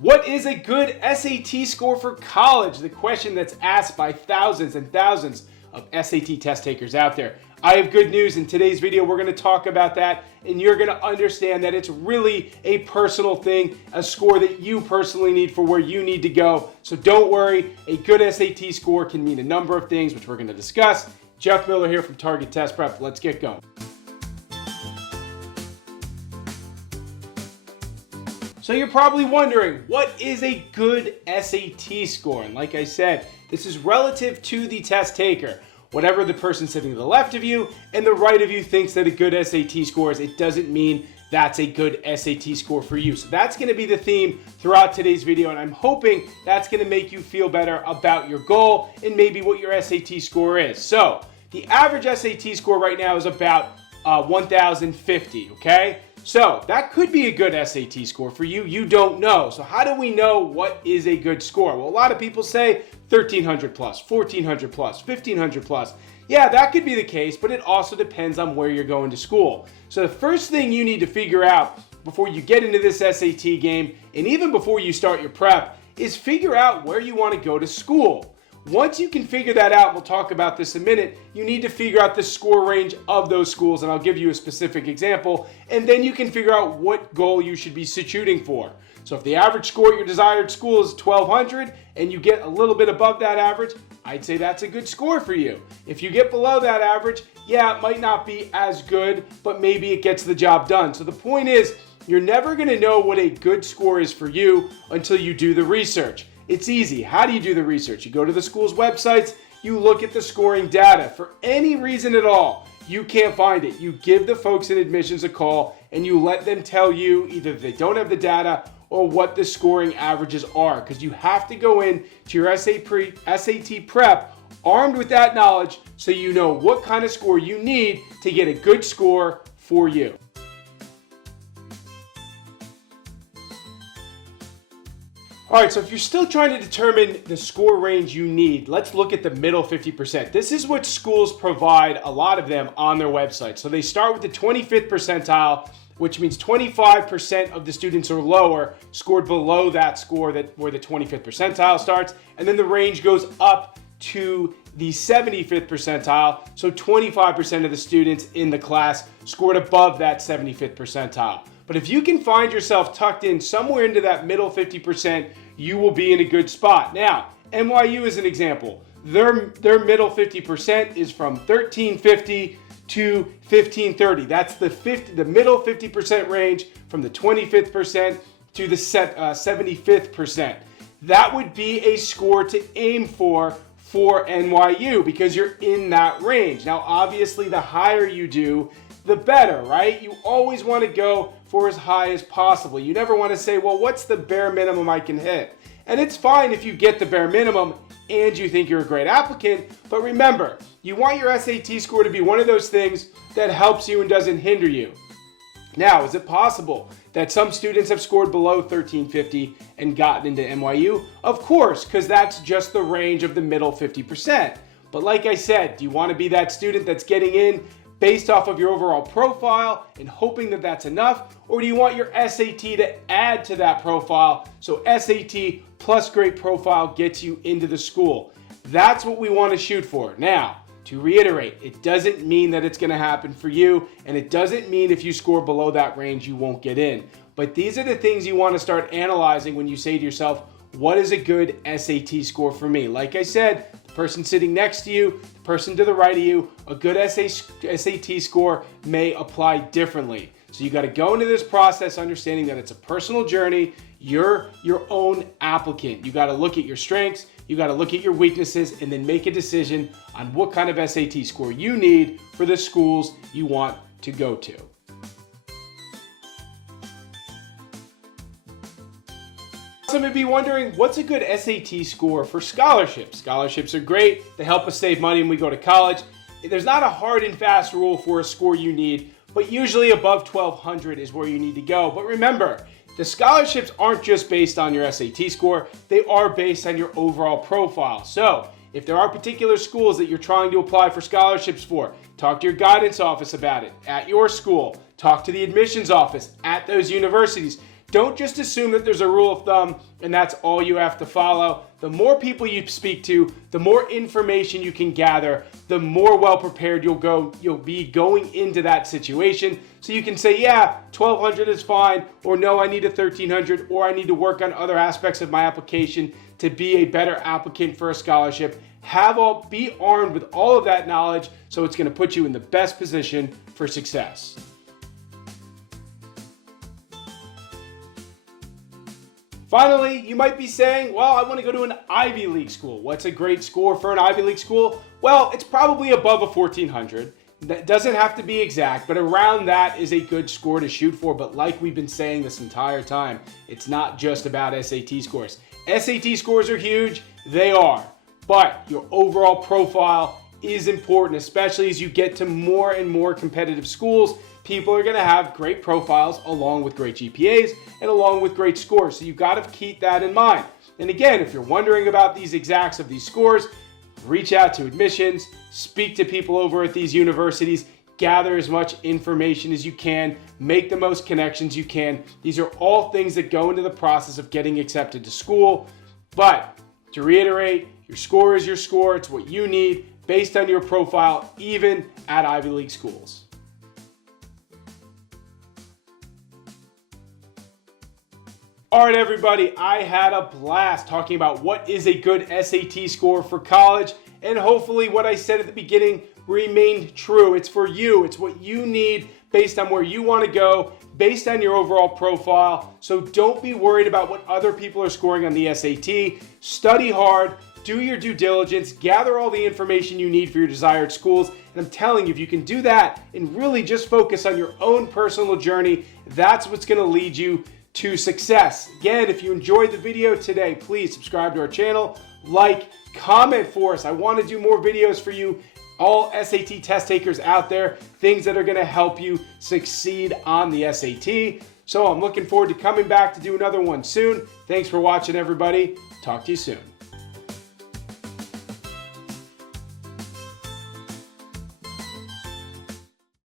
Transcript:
What is a good SAT score for college? The question that's asked by thousands and thousands of SAT test takers out there. I have good news. In today's video, we're going to talk about that, and you're going to understand that it's really a personal thing, a score that you personally need for where you need to go. So don't worry, a good SAT score can mean a number of things, which we're going to discuss. Jeff Miller here from Target Test Prep. Let's get going. So you're probably wondering, what is a good SAT score? And like I said, this is relative to the test taker. Whatever the person sitting to the left of you and the right of you thinks that a good SAT score is, it doesn't mean that's a good SAT score for you. So that's going to be the theme throughout today's video, and I'm hoping that's going to make you feel better about your goal and maybe what your SAT score is. So the average SAT score right now is about 1,050, okay? So that could be a good SAT score for you. You don't know. So how do we know what is a good score? Well, a lot of people say 1,300 plus, 1,400 plus, 1,500 plus. Yeah, that could be the case, but it also depends on where you're going to school. So the first thing you need to figure out before you get into this SAT game, and even before you start your prep, is figure out where you want to go to school. Once you can figure that out, we'll talk about this in a minute, you need to figure out the score range of those schools, and I'll give you a specific example, and then you can figure out what goal you should be shooting for. So if the average score at your desired school is 1,200 and you get a little bit above that average, I'd say that's a good score for you. If you get below that average, yeah, it might not be as good, but maybe it gets the job done. So the point is, you're never going to know what a good score is for you until you do the research. It's easy. How do you do the research? You go to the school's websites, you look at the scoring data. For any reason at all, you can't find it. You give the folks in admissions a call and you let them tell you either they don't have the data or what the scoring averages are, because you have to go in to your SAT prep armed with that knowledge so you know what kind of score you need to get a good score for you. All right, so if you're still trying to determine the score range you need, let's look at the middle 50%. This is what schools provide, a lot of them, on their website. So they start with the 25th percentile, which means 25% of the students or lower scored below that score where the 25th percentile starts, and then the range goes up to the 75th percentile, so 25% of the students in the class scored above that 75th percentile. But if you can find yourself tucked in somewhere into that middle 50%, you will be in a good spot. Now, NYU is an example. Their middle 50% is from 1,350 to 1,530. That's the middle 50% range from the 25th percent to the 75th percent. That would be a score to aim for NYU because you're in that range. Now, obviously, the higher you do, the better, right? You always want to go for as high as possible. You never want to say, well, what's the bare minimum I can hit? And it's fine if you get the bare minimum and you think you're a great applicant, but remember, you want your SAT score to be one of those things that helps you and doesn't hinder you. Now, is it possible that some students have scored below 1,350 and gotten into NYU? Of course, because that's just the range of the middle 50%. But like I said, do you want to be that student that's getting in based off of your overall profile and hoping that that's enough? Or do you want your SAT to add to that profile so SAT plus great profile gets you into the school? That's what we want to shoot for. Now, to reiterate, it doesn't mean that it's going to happen for you, and it doesn't mean if you score below that range you won't get in. But these are the things you want to start analyzing when you say to yourself, what is a good SAT score for me? Like I said, the person sitting next to you, the person to the right of you, a good SAT score may apply differently. So you got to go into this process understanding that it's a personal journey. You're your own applicant. You got to look at your strengths, you got to look at your weaknesses, and then make a decision on what kind of SAT score you need for the schools you want to go to. Some may be wondering, what's a good SAT score for scholarships? Scholarships are great. They help us save money when we go to college. There's not a hard and fast rule for a score you need, but usually above 1,200 is where you need to go. But remember, the scholarships aren't just based on your SAT score. They are based on your overall profile. So if there are particular schools that you're trying to apply for scholarships for, talk to your guidance office about it at your school. Talk to the admissions office at those universities. Don't just assume that there's a rule of thumb and that's all you have to follow. The more people you speak to, the more information you can gather, the more well prepared you'll be going into that situation. So you can say, yeah, 1,200 is fine, or no, I need a 1,300, or I need to work on other aspects of my application to be a better applicant for a scholarship. Be armed with all of that knowledge, so it's going to put you in the best position for success. Finally, you might be saying, well, I want to go to an Ivy League school. What's a great score for an Ivy League school? Well, it's probably above a 1,400. That doesn't have to be exact, but around that is a good score to shoot for. But like we've been saying this entire time, it's not just about SAT scores. SAT scores are huge, they are. But your overall profile is important, especially as you get to more and more competitive schools. People are going to have great profiles along with great GPAs and along with great scores. So you've got to keep that in mind. And again, if you're wondering about these exacts of these scores, reach out to admissions, speak to people over at these universities, gather as much information as you can, make the most connections you can. These are all things that go into the process of getting accepted to school. But to reiterate, your score is your score. It's what you need based on your profile, even at Ivy League schools. All right, everybody, I had a blast talking about what is a good SAT score for college, and hopefully what I said at the beginning remained true. It's for you. It's what you need based on where you want to go, based on your overall profile. So don't be worried about what other people are scoring on the SAT. Study hard, do your due diligence, gather all the information you need for your desired schools. And I'm telling you, if you can do that and really just focus on your own personal journey, that's what's going to lead you to success. Again, if you enjoyed the video today, please subscribe to our channel, like, comment for us. I want to do more videos for you, all SAT test takers out there, things that are going to help you succeed on the SAT. So I'm looking forward to coming back to do another one soon. Thanks for watching, everybody. Talk to you soon.